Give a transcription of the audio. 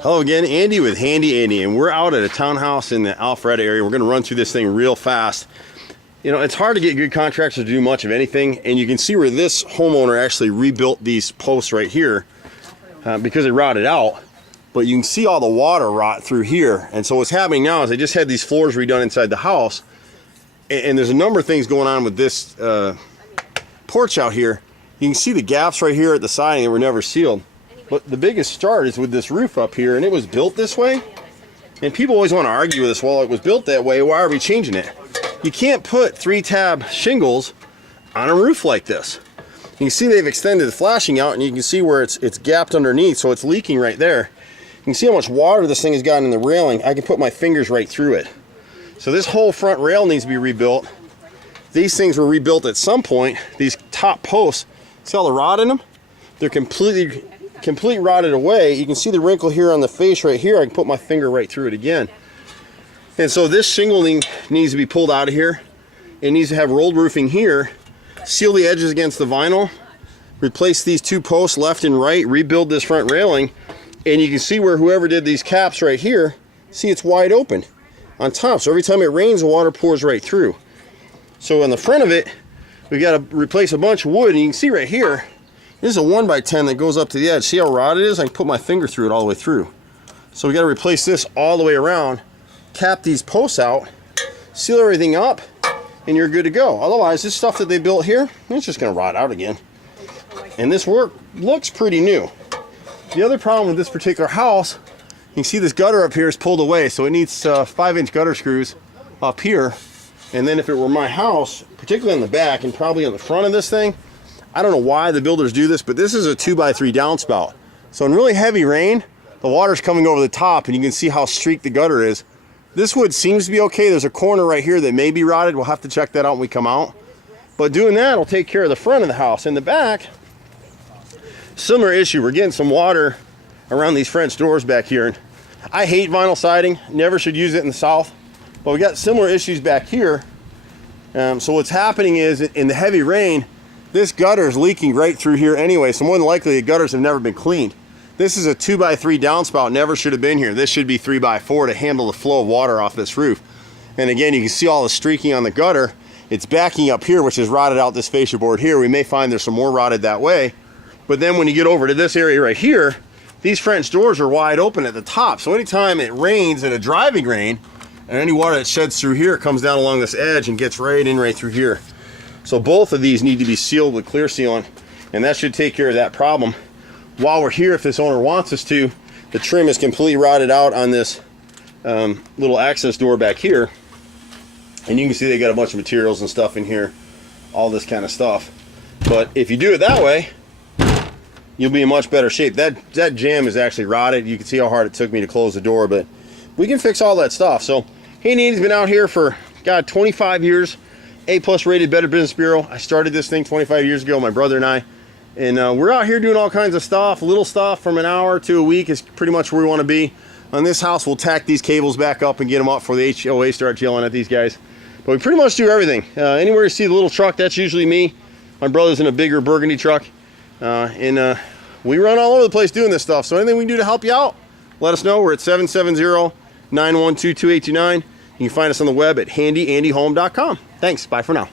Hello again, Andy with Handy Andy, and we're out at a townhouse in the Alpharetta area. We're going to run through this thing real fast. You know, it's hard to get good contractors to do much of anything, and you can see where this homeowner actually rebuilt these posts right here because they rotted out. But you can see all the water rot through here, and so what's happening now is they just had these floors redone inside the house, and there's a number of things going on with this porch out here. You can see the gaps right here at the siding that were never sealed. But the biggest start is with this roof up here, and it was built this way. And people always want to argue with us, well, it was built that way, why are we changing it? You can't put 3-tab shingles on a roof like this. You can see they've extended the flashing out, and you can see where it's gapped underneath, so it's leaking right there. You can see how much water this thing has gotten in the railing. I can put my fingers right through it. So this whole front rail needs to be rebuilt. These things were rebuilt at some point. These top posts, see all the rot in them? They're completely rotted away. You can see the wrinkle here on the face right here. I can put my finger right through it again. And so this shingling needs to be pulled out of here. It needs to have rolled roofing here. Seal the edges against the vinyl. Replace these 2 posts left and right. Rebuild this front railing. And you can see where whoever did these caps right here, see it's wide open on top. So every time it rains, the water pours right through. So on the front of it, we've got to replace a bunch of wood. And you can see right here, this is a 1x10 that goes up to the edge. See how rotted it is? I can put my finger through it all the way through. So we got to replace this all the way around, cap these posts out, seal everything up, and you're good to go. Otherwise, this stuff that they built here, it's just going to rot out again. And this work looks pretty new. The other problem with this particular house, you can see this gutter up here is pulled away, so it needs 5-inch gutter screws up here. And then if it were my house, particularly on the back and probably on the front of this thing, I don't know why the builders do this, but this is a 2x3 downspout. So in really heavy rain, the water's coming over the top, and you can see how streaked the gutter is. This wood seems to be okay. There's a corner right here that may be rotted. We'll have to check that out when we come out. But doing that will take care of the front of the house. In the back, similar issue. We're getting some water around these French doors back here. And I hate vinyl siding. Never should use it in the South. But we got similar issues back here. So what's happening is in the heavy rain, this gutter is leaking right through here anyway. So more than likely, the gutters have never been cleaned. This is a 2x3 downspout. Never should have been here. This should be 3x4 to handle the flow of water off this roof. And again, you can see all the streaking on the gutter. It's backing up here, which has rotted out this fascia board here. We may find there's some more rotted that way. But then when you get over to this area right here, these French doors are wide open at the top. So anytime it rains in a driving rain, and any water that sheds through here comes down along this edge and gets right in right through here. So both of these need to be sealed with clear sealant, and that should take care of that problem. While we're here, if this owner wants us to, the trim is completely rotted out on this little access door back here. And you can see they got a bunch of materials and stuff in here, all this kind of stuff. But if you do it that way, you'll be in much better shape. That jamb is actually rotted. You can see how hard it took me to close the door, but we can fix all that stuff. So Handy Andy's been out here for, God, 25 years. A+ rated Better Business Bureau. I started this thing 25 years ago, my brother and I. And we're out here doing all kinds of stuff. Little stuff from an hour to a week is pretty much where we want to be. On this house, we'll tack these cables back up and get them up before the HOA starts yelling at these guys. But we pretty much do everything. Anywhere you see the little truck, that's usually me. My brother's in a bigger burgundy truck. We run all over the place doing this stuff. So anything we can do to help you out, let us know. We're at 770-912-2829. You can find us on the web at handyandyhome.com. Thanks. Bye for now.